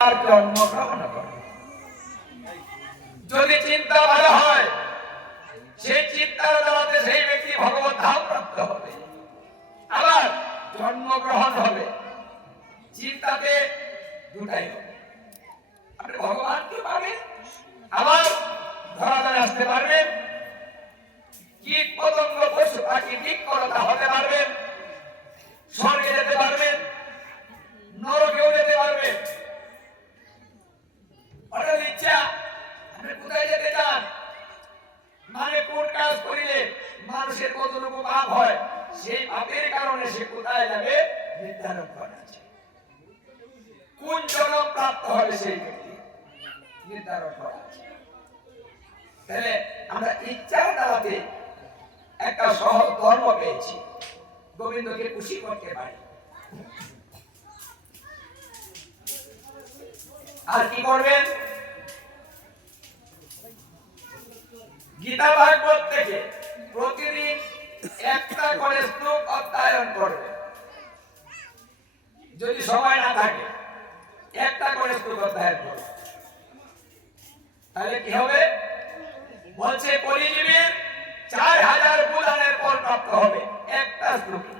আর জন্মগ্রহণ করে যদি চিন্তা ভালো হয়, সেই চিন্তার দ্বারাতে সেই ব্যক্তি ভগবত ধাম প্রাপ্ত হবে। আবার জন্মগ্রহণ হবে। চিন্তাতে দুটাই আপনি ভগবানকে পাবেন, আবার ধরাধারে আসতে পারবেন। কীট পতঙ্গ পশু পাখি বৃক্ষলতা হতে পারবেন স্বর্গে যেতে পারবেন নরকেও যেতে পারবেন অর্থাৎ ইচ্ছা আপনি কোথায় যেতে চান মানে কোন কাজ করিলে মানুষের কতটুকু পাপ হয়, সেই পাপের কারণে সে কোথায় যাবে নির্ধারণ করা আছে। কোন জনম প্রাপ্ত হবে সেই ব্যক্তি নির্ধারণ করা আছে। তাহলে আমরা ইচ্ছার দ্বারাতে একটা সহজ ধর্ম পেয়েছি। গোবিন্দকে খুশি করতে পারি। আর কি করবেন? গীতা ভাগবত থেকে প্রতিদিন একটা করে শ্লোক অধ্যয়ন করবে যদি সময় না থাকে, একটা করে শ্লোক অধ্যয়ন করবে তাহলে কি হবে? বলছে কলিজীবীর চার হাজার প্রদানের ফল প্রাপ্ত হবে একটা শ্লোকে।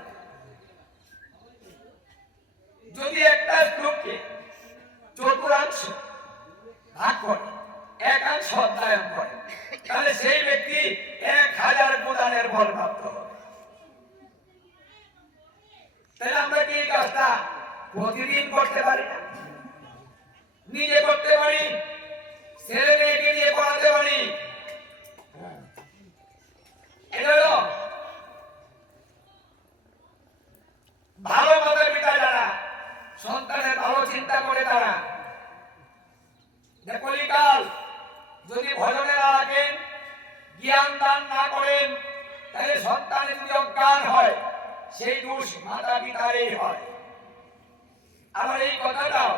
যদি একটা শ্লোককে চতুর্থাংশ ভাগ করে, একাংশ অধ্যয়ন করে তাহলে সেই ব্যক্তি এক হাজার প্রদানের ফল প্রাপ্ত তাহলে আমরা কি কাজটা প্রতিদিন করতে পারি না? নিজে করতে পারি, ছেলে মেয়েকে নিয়ে পড়াতে পারি। ভালো মাতার পিতা যারা, সন্তানের ভালো চিন্তা করে তারা। কলিকাল যদি ভজনে না রাখেন জ্ঞান দান না করেন তাহলে সন্তানের যদি অজ্ঞান হয় সেই দোষ মাতা পিতারই হয়। আবার এই কথাটাও